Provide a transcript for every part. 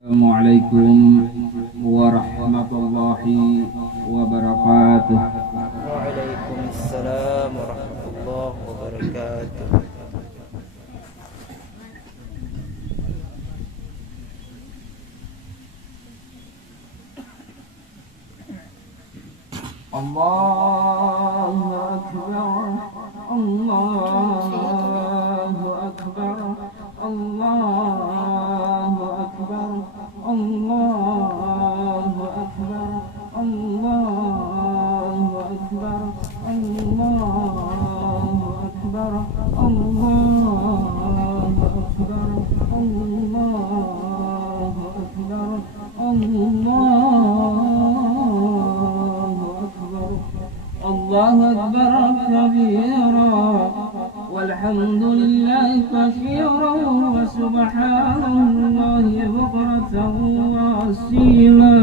Assalamualaikum warahmatullahi wabarakatuh. Waalaikumsalam warahmatullahi wabarakatuh. Allahu akbar, Allahu akbar, Allahu akbar, Allahu akbar, Allahu akbar, Allahu akbar, Allahu akbar, Allahu akbar, Allahu akbar kabira walhamdulillahi katsira wa subhanallahi bukratan wa asila.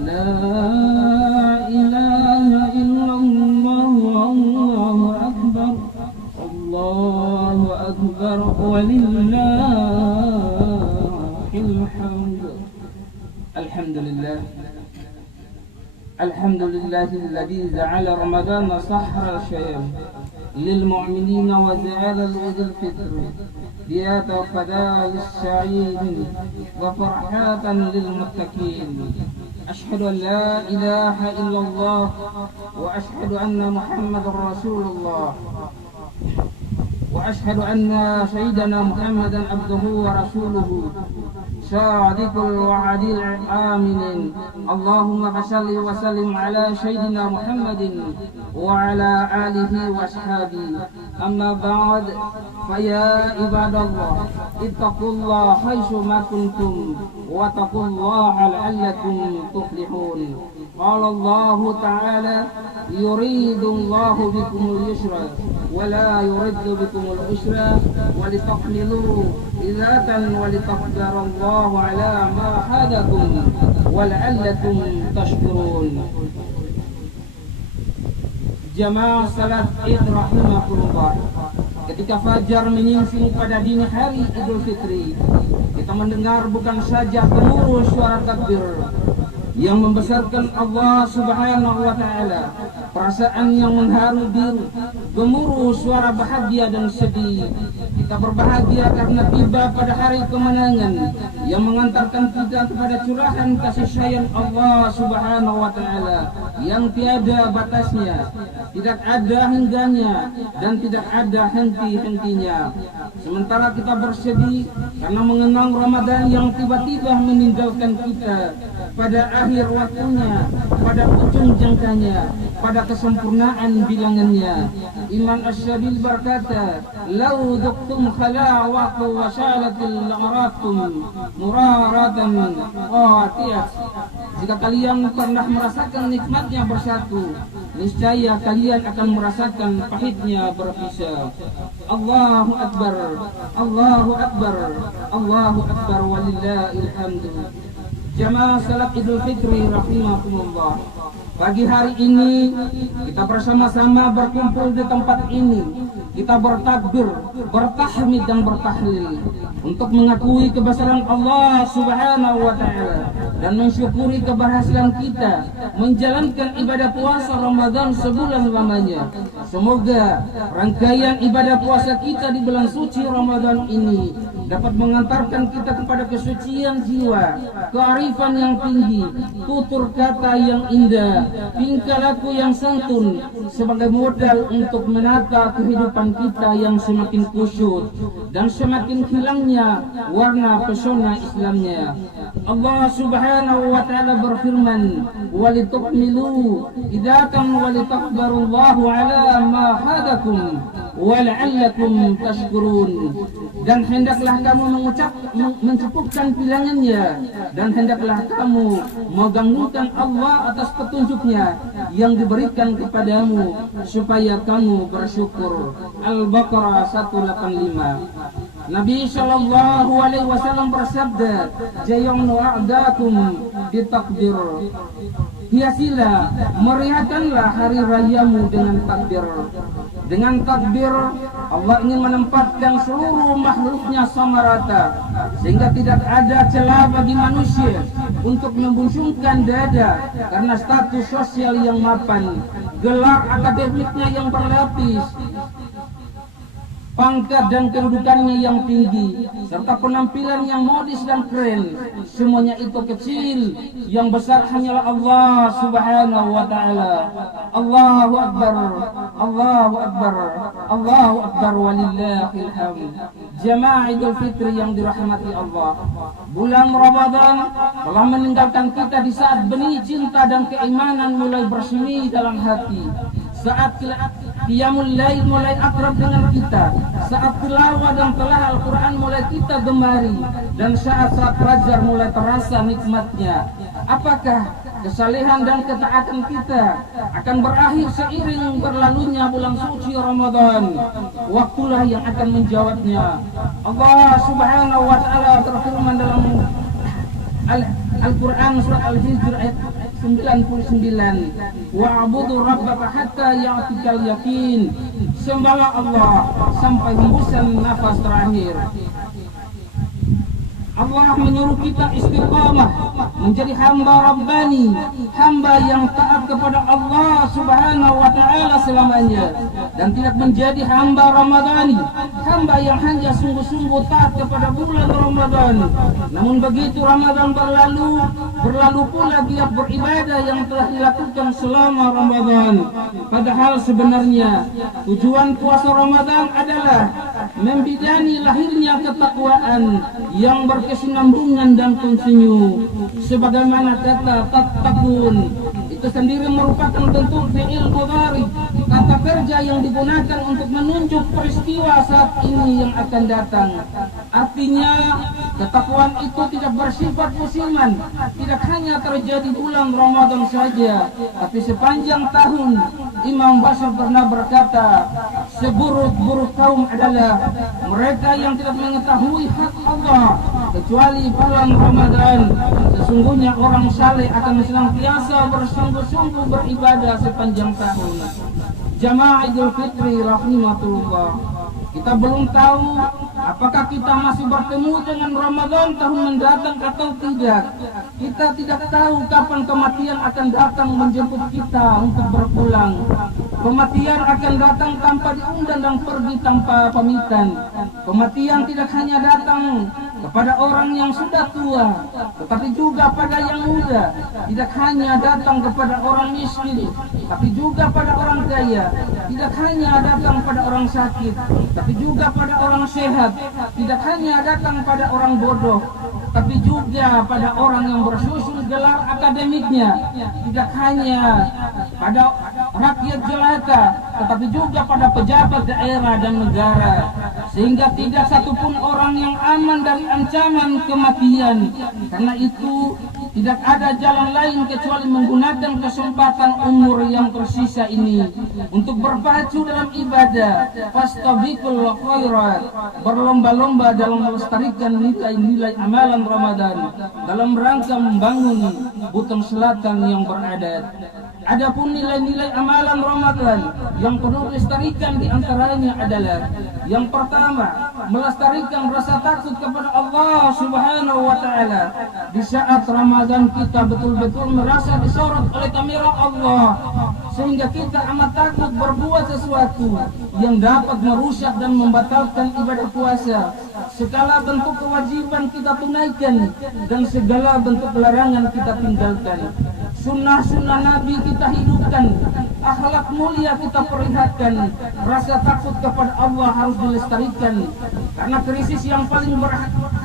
La ilaha illallah wallahu akbar, Allahu akbar walillahil hamd. Alhamdulillah. الحمد لله الذي جعل رمضان سحر الشيم للمؤمنين وجعل العيد الفطر ديات وفداء للسعيد وفرحات للمتقين. أشهد أن لا إله إلا الله وأشهد أن محمد رسول الله وأشهد أن سيدنا محمدا عبده ورسوله صادق الوعد الآمن. اللهم صل وسلم على سيدنا محمد وعلى آله وأصحابه. أما بعد فيا عباد الله اتقوا الله حيثما كنتم واتقوا الله لعلكم تفلحون. قال الله تعالى يريد الله بكم اليسر ولا يرد بكم العسر ولتحملوا عزة ولتقدروا الله على ما هداكم ولعلكم تشكرون. Jamaah salat Id rahimakumullah. Ketika fajar menyingsing pada dini hari Idul Fitri, kita mendengar bukan saja gemuruh suara takbir yang membesarkan Allah Subhanahu wa taala, perasaan yang mengharu biru, gemuruh suara bahagia dan sedih. Kita berbahagia karena tiba pada hari kemenangan yang mengantarkan kita kepada curahan kasih sayang Allah Subhanahu wa taala yang tiada batasnya, tidak ada hengganya dan tidak ada henti-hentinya. Sementara kita bersedih karena mengenang Ramadan yang tiba-tiba meninggalkan kita pada akhir waktunya, pada ujung jangkanya, pada kesempurnaan bilangannya. Iman Asy-Syabil berkata, "Lau duqtum khalawatu wa syalatil la'ratum muraratan qatiyah." Jika kalian pernah merasakan nikmatnya bersatu, niscaya kalian akan merasakan pahitnya berpisah. Allahu akbar, Allahu akbar, Allahu akbar walillahil hamd. Jamaah salat Idul Fitri rahimakumullah. Pagi hari ini kita bersama-sama berkumpul di tempat ini. Kita bertakbir, bertahmid dan bertahlil untuk mengakui kebesaran Allah Subhanahu wa taala dan mensyukuri keberhasilan kita menjalankan ibadah puasa Ramadan sebulan lamanya. Semoga rangkaian ibadah puasa kita di bulan suci Ramadan ini dapat mengantarkan kita kepada kesucian jiwa, kearifan yang tinggi, tutur kata yang indah, tingkah laku yang santun sebagai modal untuk menata kehidupan kita yang semakin khusyuk dan semakin hilangnya warna pesona Islamnya. Allah Subhanahu wa taala berfirman, "Walitukmilu idzatan walitakbarullahu ala ma hadakum wala'allakum tashkurun." Dan hendaklah kamu mencukupkan bilangannya, dan hendaklah kamu mengagungkan Allah atas petunjuknya yang diberikan kepadamu supaya kamu bersyukur. Al-Baqarah 185. Nabi sallallahu alaihi wasallam bersabda, "Jayunu a'dakum bitakbir." Hiasilah, meriahkanlah hari rayamu dengan takbir. Dengan takbir, Allah ingin menempatkan seluruh makhluknya sama rata, sehingga tidak ada celah bagi manusia untuk membusungkan dada karena status sosial yang mapan, gelar akademiknya yang berlapis, pangkat dan kedudukannya yang tinggi, serta penampilan yang modis dan keren. Semuanya itu kecil, yang besar hanyalah Allah Subhanahu wa ta'ala. Allahu Akbar, Allahu Akbar, Allahu Akbar, walillahil hamd. Jamaah Idul Fitri yang dirahmati Allah, bulan Ramadan telah meninggalkan kita di saat benih cinta dan keimanan mulai bersemi dalam hati. Saat qiyamul lail mulai akrab dengan kita, saat tilawah dan telah Al-Quran mulai kita gemari, dan saat-saat fajar mulai terasa nikmatnya. Apakah kesalehan dan ketaatan kita akan berakhir seiring berlalunya bulan suci Ramadan? Waktulah yang akan menjawabnya. Allah Subhanahu wa ta'ala berfirman dalam Al-Quran surat Al-Hijr ayat 99, wa'budu rabbaka hatta ya'tikal yakin. Sembahlah Allah sampai hembusan nafas terakhir. Allah menyuruh kita istiqamah, menjadi hamba Rabbani, hamba yang taat kepada Allah Subhanahu wa ta'ala selamanya, dan tidak menjadi hamba Ramadhani, hamba yang hanya sungguh-sungguh taat kepada bulan Ramadan. Namun begitu Ramadan berlalu pula giat beribadah yang telah dilakukan selama Ramadan. Padahal sebenarnya tujuan puasa Ramadan adalah membidani lahirnya ketakwaan yang berkesinambungan dan kontinu. Sebagaimana kata tattaqun itu sendiri merupakan bentuk fi'il mudhari, kata kerja yang digunakan untuk menunjuk peristiwa saat ini yang akan datang. Artinya ketakwaan itu tidak bersifat musiman, tidak hanya terjadi bulan Ramadan saja, tapi sepanjang tahun. Imam Basir pernah berkata, seburuk-buruk kaum adalah mereka yang tidak mengetahui hak Allah kecuali bulan Ramadan. Sesungguhnya orang saleh akan senantiasa bersungguh-sungguh beribadah sepanjang tahun. Jamaah Idul Fitri rahimatullah, kita belum tahu apakah kita masih bertemu dengan Ramadan tahun mendatang atau tidak. Kita tidak tahu kapan kematian akan datang menjemput kita untuk berpulang. Kematian akan datang tanpa diundang dan pergi tanpa pamitan. Kematian tidak hanya datang kepada orang yang sudah tua, tetapi juga pada yang muda. Tidak hanya datang kepada orang miskin, tapi juga pada orang kaya. Tidak hanya datang pada orang sakit, tapi juga pada orang sehat. Tidak hanya datang pada orang bodoh, tapi juga pada orang yang bersusul gelar akademiknya. Tidak hanya pada rakyat jelata, tetapi juga pada pejabat daerah dan negara. Sehingga tidak satupun orang yang aman dari ancaman kematian. Karena itu tidak ada jalan lain kecuali menggunakan kesempatan umur yang tersisa ini untuk berpacu dalam ibadah, fastabiqul khairat, berlomba-lomba dalam melestarikan nilai-nilai amalan Ramadan dalam rangka membangun Buton Selatan yang beradat. Adapun nilai-nilai amalan Ramadan yang perlu dilestarikan diantaranya adalah: yang pertama, melestarikan rasa takut kepada Allah Subhanahu wa ta'ala. Di saat Ramadan kita betul-betul merasa disorot oleh kamera Allah, sehingga kita amat takut berbuat sesuatu yang dapat merusak dan membatalkan ibadah puasa. Segala bentuk kewajiban kita tunaikan dan segala bentuk larangan kita tinggalkan. Sunnah-sunnah Nabi kita hidupkan, akhlak mulia kita perlihatkan. Rasa takut kepada Allah harus dilestarikan, karena krisis yang paling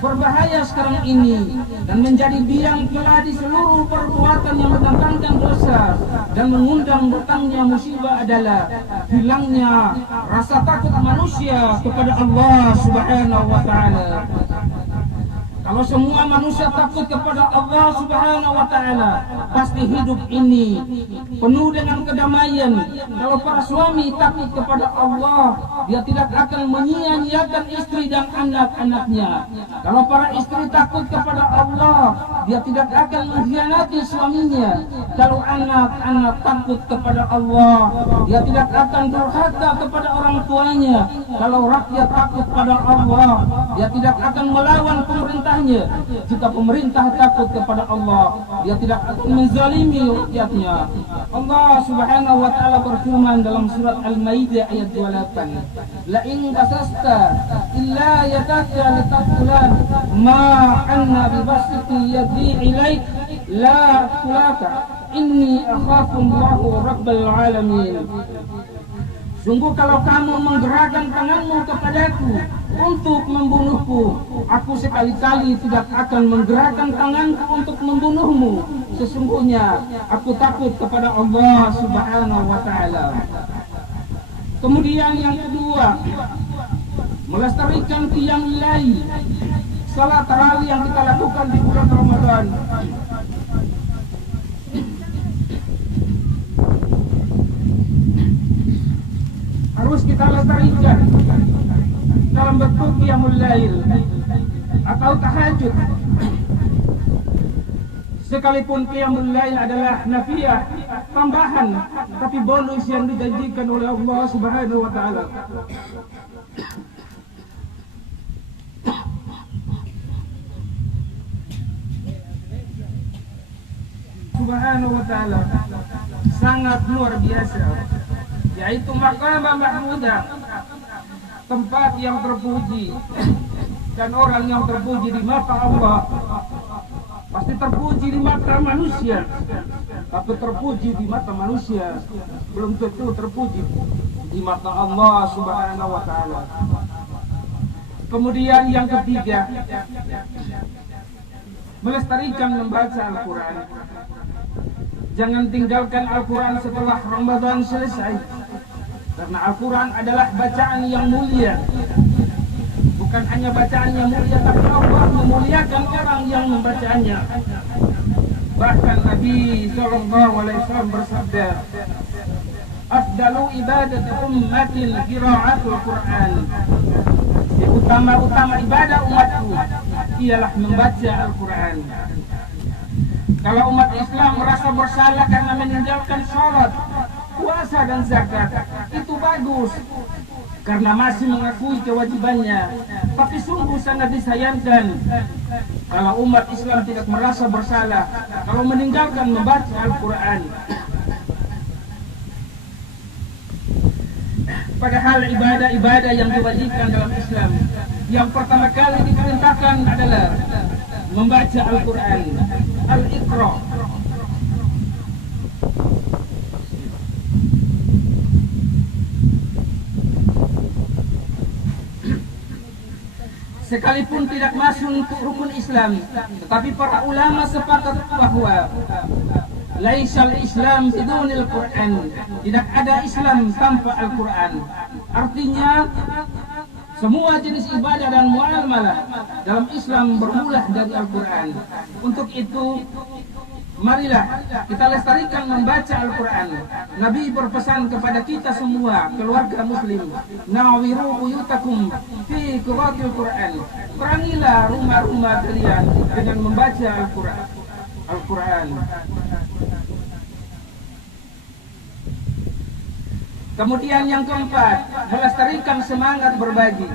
berbahaya sekarang ini dan menjadi biang keladi seluruh perbuatan yang mendatangkan dosa dan mengundang datangnya musibah adalah hilangnya rasa takut manusia kepada Allah Subhanahu wa ta'ala. Kalau semua manusia takut kepada Allah Subhanahu wa Ta'ala, pasti hidup ini penuh dengan kedamaian. Kalau para suami takut kepada Allah, dia tidak akan menyia-nyiakan istri dan anak-anaknya. Kalau para istri takut kepada Allah, dia tidak akan mengkhianati suaminya. Kalau anak-anak takut kepada Allah, dia tidak akan durhaka kepada orang tuanya. Kalau rakyat takut pada Allah, dia tidak akan melawan pemerintahnya. Jika pemerintah takut kepada Allah, dia tidak akan menzalimi rakyatnya. Allah Subhanahu wa Ta'ala berfirman dalam surat Al-Maidah ayat 28, la in basasta illa yadaka litaqtulan ma anna bibasiti yadi ilaik la tulaka inni akhafu Allahu rabbal alamin. Sungguh kalau kamu menggerakkan tanganmu kepadaku untuk membunuhku, aku sekali-kali tidak akan menggerakkan tanganku untuk membunuhmu. Sesungguhnya aku takut kepada Allah Subhanahu wa Ta'ala. Kemudian yang kedua, melestarikan qiyamul lail, salat tarawih yang kita lakukan di bulan Ramadan. Harus kita lestarikan dalam bentuk qiyamul lail atau tahajud. Sekalipun qiyamul lail adalah nafiyah, tambahan, tapi bonus yang dijanjikan oleh Allah Subhanahu wa Ta'ala. Subhanahu wa Ta'ala sangat luar biasa, yaitu maqam mahmudah, tempat yang terpuji, dan orang yang terpuji di mata Allah pasti terpuji di mata manusia, tapi terpuji di mata manusia belum tentu terpuji di mata Allah Subhanahu wa Ta'ala. Kemudian yang ketiga, melestarikan membaca Al-Quran. Jangan tinggalkan Al-Quran setelah Ramadan selesai, karena Al-Quran adalah bacaan yang mulia. Bukan hanya bacaan yang mulia, tapi Allah memuliakan orang yang membacanya. Bahkan Nabi SAW bersabda, afdalu ibadati ummatin qira'atul Quran. Utama-utama ibadah umatku ialah membaca Al-Quran. Kalau umat Islam merasa bersalah karena meninggalkan sholat, puasa dan zakat, itu bagus, karena masih mengakui kewajibannya. Tapi sungguh sangat disayangkan kalau umat Islam tidak merasa bersalah kalau meninggalkan membaca Al-Quran. Padahal ibadah-ibadah yang diwajibkan dalam Islam, yang pertama kali diperintahkan adalah membaca Al-Quran, Al-Iqra. Sekalipun tidak masuk untuk rukun Islam, tetapi para ulama sepakat bahwa laisal Islam bidunil Quran, tidak ada Islam tanpa Al-Quran. Artinya semua jenis ibadah dan muamalah dalam Islam bermula dari Al-Quran. Untuk itu, marilah kita lestarikan membaca Al-Quran. Nabi berpesan kepada kita semua, keluarga muslim, nawiru buyutakum fi qiraatil Quran. Perangilah rumah-rumah kalian dengan membaca Al-Quran. Kemudian yang keempat, melestarikan semangat berbagi.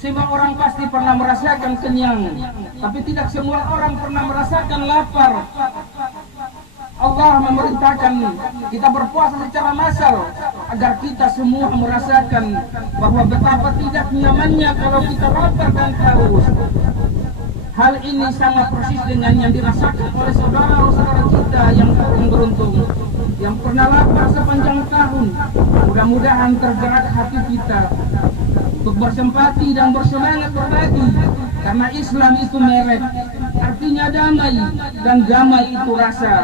Semua orang pasti pernah merasakan kenyang, tapi tidak semua orang pernah merasakan lapar. Allah memerintahkan kita berpuasa secara massal agar kita semua merasakan bahwa betapa tidak nyamannya kalau kita lapar dan haus. Hal ini sama persis dengan yang dirasakan oleh saudara-saudara kita yang kurang beruntung, yang pernah lapar sepanjang tahun. Mudah-mudahan tergerak hati kita untuk bersempati dan bersemangat berbagi, karena Islam itu merek, artinya damai, dan damai itu rasa.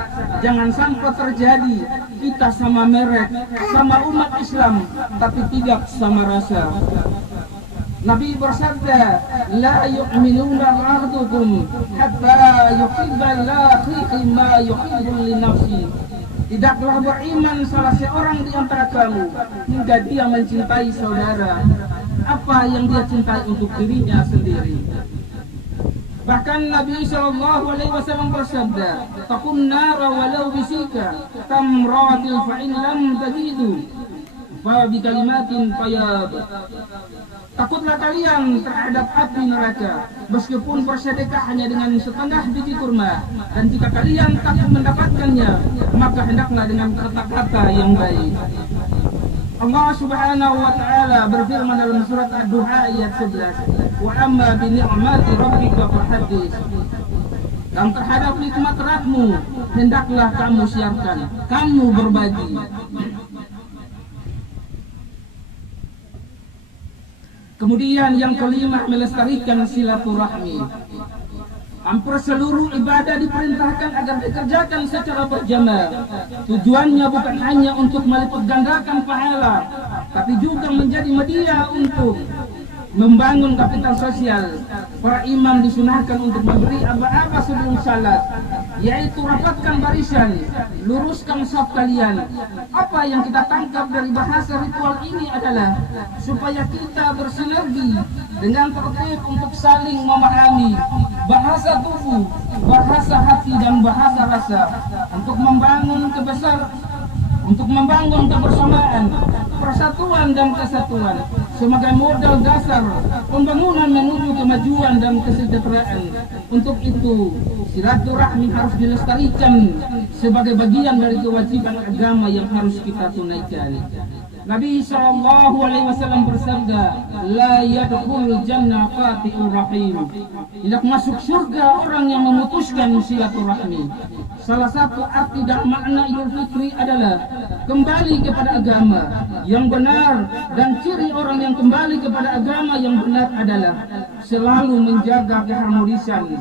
Jangan sampai terjadi kita sama merek, sama umat Islam, tapi tidak sama rasa. Nabi bersabda, la yu'minuna ba'dukum hatta yuhibba li ma yuhibbu li nafsi. Tidaklah beriman salah seorang di antara kamu hingga dia mencintai saudara apa yang dia cintai untuk dirinya sendiri. Bahkan Nabi SAW bersabda, "Taqun nara walau bisika tamratil fa in lam tajidu fa bi kalimatin tayyib." Takutlah kalian terhadap api neraka, meskipun bersedekah hanya dengan setengah biji kurma. Dan jika kalian tak mendapatkannya, maka hendaklah dengan kata-kata yang baik. Allah Subhanahu wa Ta'ala berfirman dalam surat Ad-Duha ayat 11, "Wa amma bi ni'mati rabbika fahaddits." Dan terhadap nikmat Rabbmu hendaklah kamu siarkan, kamu berbagi. Kemudian yang kelima, melestarikan silaturahmi. Hampir seluruh ibadah diperintahkan agar dikerjakan secara berjamaah. Tujuannya bukan hanya untuk melipat gandakan pahala, tapi juga menjadi media untuk membangun kapital sosial. Para imam disunahkan untuk memberi aba-aba sebelum salat, yaitu rapatkan barisan, luruskan saf kalian. Apa yang kita tangkap dari bahasa ritual ini adalah supaya kita bersinergi dengan tertib untuk saling memahami bahasa tubuh, bahasa hati, dan bahasa rasa untuk membangun kebersamaan, persatuan dan kesatuan sebagai modal dasar pembangunan menuju kemajuan dan kesejahteraan. Untuk itu, silaturahmi harus dilestarikan sebagai bagian dari kewajiban agama yang harus kita tunaikan. Nabi SAW bersabda, la yadkhulul jannah qati'ur rahim. Tidak masuk surga orang yang memutuskan silaturahmi. Salah satu arti dan makna Idul Fitri adalah kembali kepada agama yang benar, dan ciri orang yang kembali kepada agama yang benar adalah selalu menjaga keharmonisan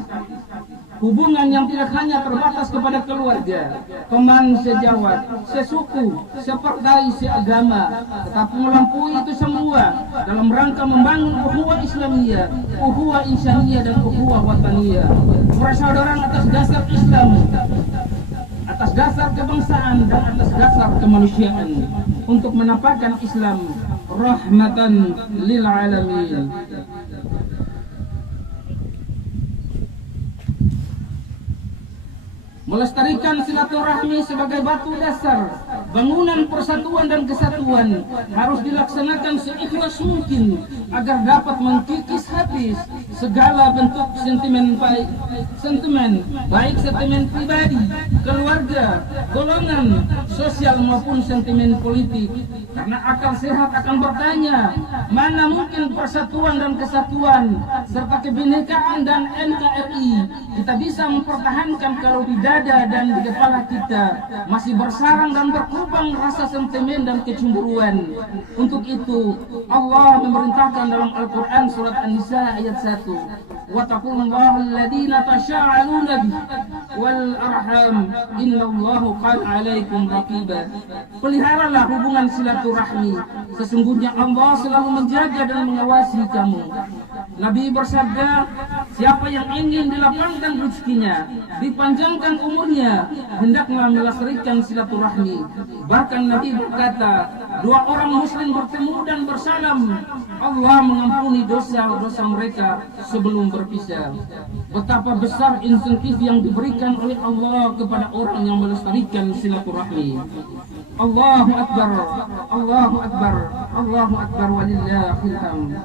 hubungan yang tidak hanya terbatas kepada keluarga, teman sejawat, sesuku, separtai, seagama, tetapi melampaui itu semua dalam rangka membangun ukhuwah Islamiyah, ukhuwah insaniyah, dan ukhuwah wataniyah. Persaudaraan atas dasar Islam, atas dasar kebangsaan, dan atas dasar kemanusiaan, untuk menampakkan Islam rahmatan lil alamin. Melestarikan silaturahmi sebagai batu dasar bangunan persatuan dan kesatuan harus dilaksanakan seikhlas mungkin agar dapat mengkikis habis segala bentuk sentimen baik sentimen pribadi, keluarga, golongan, sosial maupun sentimen politik. Karena akal sehat akan bertanya, mana mungkin persatuan dan kesatuan serta kebinekaan dan NKRI kita bisa mempertahankan kalau di dada dan di kepala kita masih bersarang dan berkubang rasa sentimen dan kecemburuan. Untuk itu Allah memerintahkan dalam Al-Quran surat An-Nisa ayat 1, wattaqullaha alladzina tasha'aluna bihi wal arham innallahu qala 'alaikum raqiba. Peliharalah hubungan silaturahmi, sesungguhnya Allah selalu menjaga dan mengawasi kamu. Nabi bersabda, siapa yang ingin dilapangkan rezekinya, dipanjangkan umurnya, hendaklah melestarikan silaturahmi. Bahkan Nabi berkata, dua orang muslim bertemu dan bersalam, Allah mengampuni dosa-dosa mereka sebelum berpisah. Betapa besar insentif yang diberikan oleh Allah kepada orang yang melestarikan silaturahmi. Allahu Akbar, Allahu Akbar, Allahu Akbar, walillahil hamd.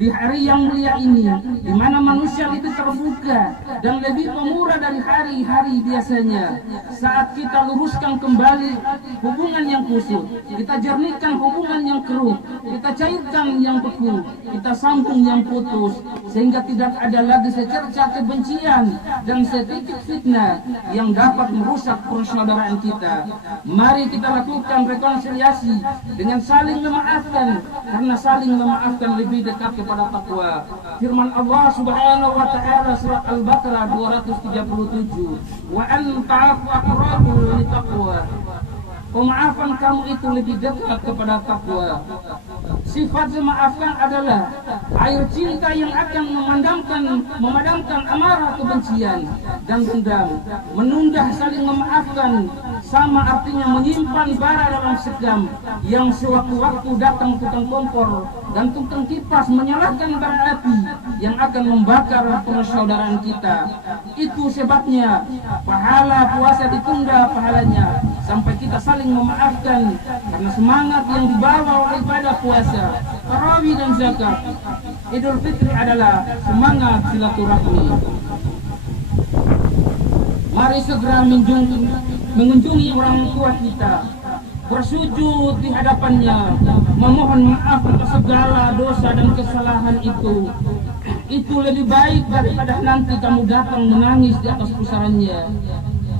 Di hari yang mulia ini, di mana manusia itu terbuka dan lebih pemurah dari hari-hari biasanya, saat kita luruskan kembali hubungan yang kusut, kita jernihkan hubungan yang keruh, kita cairkan yang beku, kita sambung yang putus, sehingga tidak ada lagi secerca kebencian dan sedikit fitnah yang dapat merusak persaudaraan kita. Mari kita lakukan rekonsiliasi dengan saling memaafkan, karena saling memaafkan lebih dekat kepada takwa. Firman Allah Subhanahu wa Ta'ala surat Al-Baqarah 237, wa anta'afu aqrabu litaqwa. Pemaafan kamu itu lebih dekat kepada takwa. Sifat memaafkan adalah air cinta yang akan memadamkan amarah kebencian dan dendam. Menunda saling memaafkan sama artinya menyimpan bara dalam sekam yang sewaktu-waktu datang tukang kompor dan tukang kipas menyalakan bara api yang akan membakar persaudaraan kita. Itu sebabnya pahala puasa ditunda pahalanya sampai kita saling memaafkan karena semangat yang dibawa oleh ibadah puasa, tarawih dan zakat. Idul Fitri adalah semangat silaturahmi. Mari segera mengunjungi orang tua kita, bersujud di hadapannya, memohon maaf atas segala dosa dan kesalahan itu. Itu lebih baik daripada nanti kamu datang menangis di atas pusarannya.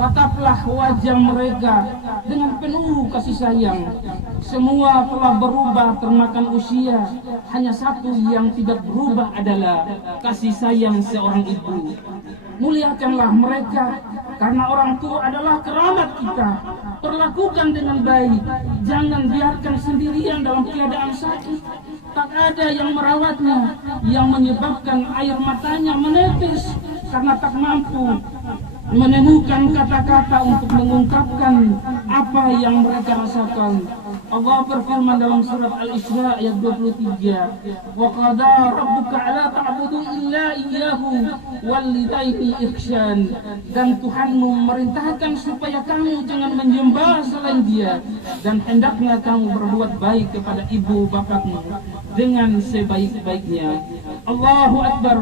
Tataplah wajah mereka dengan penuh kasih sayang. Semua telah berubah termakan usia. Hanya satu yang tidak berubah adalah kasih sayang seorang ibu. Muliakanlah mereka, karena orang tua adalah kerabat kita. Perlakukan dengan baik. Jangan biarkan sendirian dalam keadaan sakit. Tak ada yang merawatnya, yang menyebabkan air matanya menetes karena tak mampu menemukan kata-kata untuk mengungkapkan apa yang mereka rasakan. Allah berfirman dalam surat Al-Isra ayat 23, wa qada rabbuka alla ta'budu illa iyyahu wal lidayni ihsan. Dan Tuhanmu memerintahkan supaya kamu jangan menyembah selain Dia, dan hendaknya kamu berbuat baik kepada ibu bapakmu dengan sebaik-baiknya. Allahu Akbar,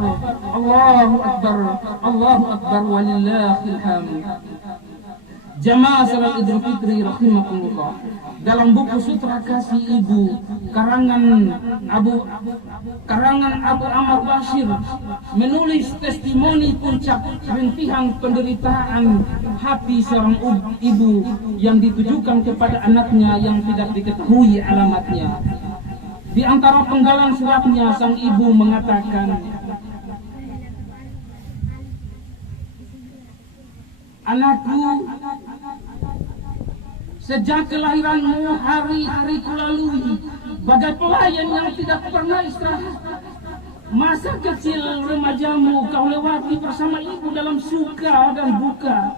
Allahu Akbar, Allahu Akbar, walillahil hamd. Jamaah salat Idul Fitri rahimakumullah. Dalam buku Sutra Kasih Ibu karangan Abu Amr Bashir menulis testimoni puncak rintihan penderitaan hati seorang ibu yang ditujukan kepada anaknya yang tidak diketahui alamatnya. Di antara penggalan suratnya, sang ibu mengatakan, "Anakku, sejak kelahiranmu hari-hari kulalui bagai pelayan yang tidak pernah istirahat. Masa kecil remajamu kau lewati bersama ibu dalam suka dan duka.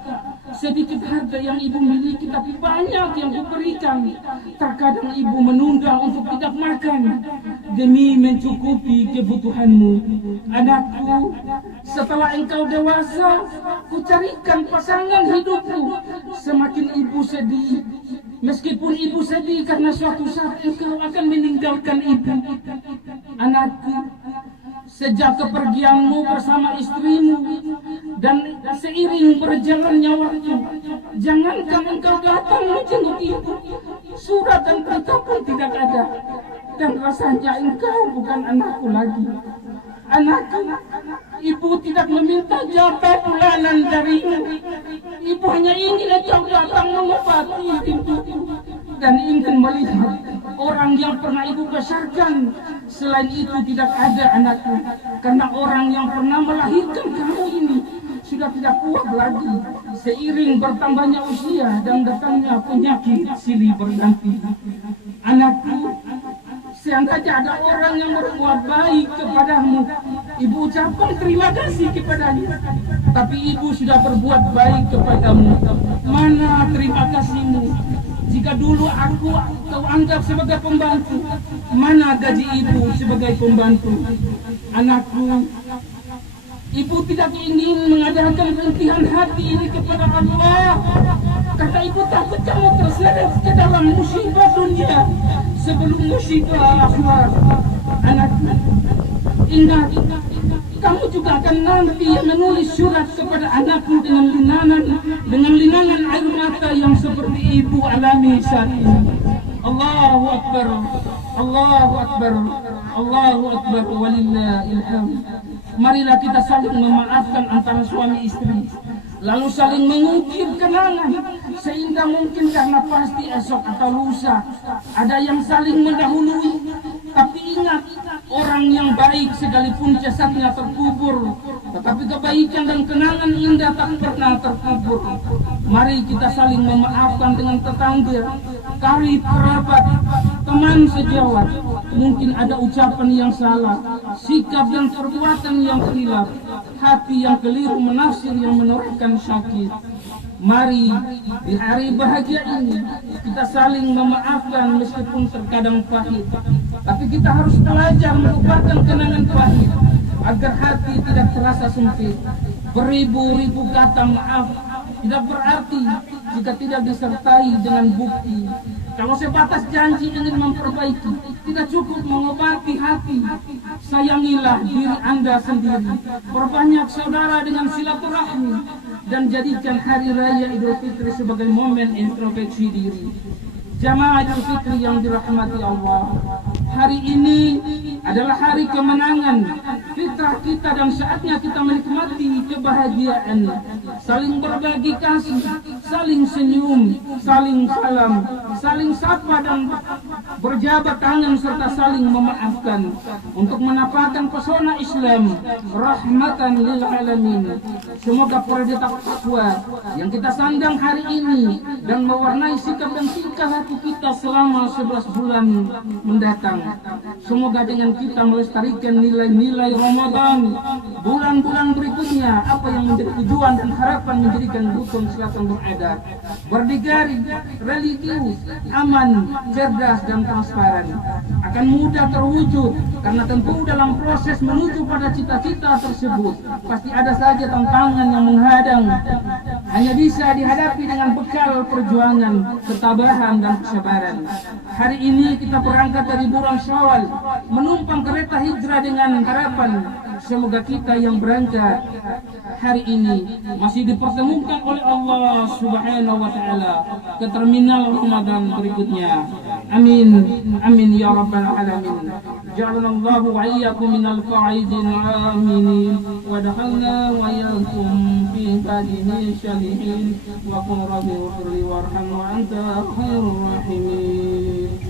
Sedikit harta yang ibu miliki tapi banyak yang kuberikan. Terkadang ibu menunda untuk tidak makan demi mencukupi kebutuhanmu. Anakku, setelah engkau dewasa, kucarikan pasangan hidupku. Semakin ibu sedih, meskipun ibu sedih karena suatu saat engkau akan meninggalkan ibu. Anakku, sejak kepergianmu bersama istrimu dan seiring berjalannya waktu, jangankan engkau datang menjenguk ibu, surat dan berita pun tidak ada. Dan rasanya engkau bukan anakku lagi. Anakku, ibu tidak meminta jatah bulanan darimu. Ibu hanya ingin engkau datang mengobati pintuku dan ingin melihat orang yang pernah ibu besarkan. Selain itu tidak ada anakku, karena orang yang pernah melahirkan kamu ini sudah tidak kuat lagi. Seiring bertambahnya usia dan datangnya penyakit silih berganti. Anakku, seandainya ada orang yang berbuat baik kepadamu, ibu ucapkan terima kasih kepadanya. Tapi ibu sudah berbuat baik kepadamu. Mana terima kasihmu? Jika dulu kau anggap sebagai pembantu, mana gaji ibu sebagai pembantu? Anakku, ibu tidak ingin mengadakan rintihan hati ini kepada Allah. Kata ibu takut kamu terseret ke dalam musibah dunia sebelum musibah akhirat. Anakku, ingat, kamu juga akan nanti menulis surat kepada anakmu dengan linangan air mata yang seperti ibu alami saat ini. Allahu Akbar, Allahu Akbar, Allahu Akbar, walillahil hamd. Marilah kita saling memaafkan antara suami istri, lalu saling mengukir kenangan sehingga mungkin karena pasti esok atau lusa ada yang saling mendahului. Tapi ingat, orang yang baik sekalipun jasadnya terkubur Tetapi kebaikan dan kenangan indah tak pernah terkubur. Mari kita saling memaafkan dengan tetangga, karib, kerabat, teman sejawat. Mungkin ada ucapan yang salah, sikap dan perbuatan yang khilaf, hati yang keliru menafsir yang menorehkan sakit. Mari di hari bahagia ini kita saling memaafkan meskipun terkadang pahit. Tapi kita harus belajar melupakan kenangan pahit agar hati tidak terasa sempit. Beribu-ribu kata maaf tidak berarti jika tidak disertai dengan bukti. Kalau sebatas janji ingin memperbaiki, tidak cukup mengobati hati. Sayangilah diri Anda sendiri. Perbanyak saudara dengan silaturahmi dan jadikan hari raya Idul Fitri sebagai momen introspeksi diri. Jamaah Idul Fitri yang dirahmati Allah, hari ini adalah hari kemenangan fitrah kita dan saatnya kita menikmati kebahagiaan, saling berbagi kasih, saling senyum, saling salam, saling sapa dan berjabat tangan serta saling memaafkan untuk menampakkan pesona Islam rahmatan lil alamin. Semoga perdita takwa yang kita sandang hari ini dan mewarnai sikap dan tingkah hati kita selama 11 bulan mendatang. Semoga dengan kita melestarikan nilai-nilai Ramadan, bulan-bulan berikutnya apa yang menjadi tujuan dan harapan menjadikan rukun Islam beradab, berdikari, religius, aman, cerdas dan transparan akan mudah terwujud karena tentu dalam proses menuju pada cita-cita tersebut pasti ada saja tantangan yang menghadang. Hanya bisa dihadapi dengan bekal perjuangan, ketabahan dan kesabaran. Hari ini kita berangkat dari bulan Syawal, menumpang kereta hijrah dengan harapan semoga kita yang berangkat hari ini masih dipertemukan oleh Allah Subhanahu wa taala ke terminal Ramadan berikutnya. Amin. Amin ya rabbal alamin. Ja'alallahu wa iyyakum minal fa'izin aminin wa dakhalna wa iyyakum fi ibadihi shalihin wa qul rabbi ighfirli warham wa anta khairur rahimin.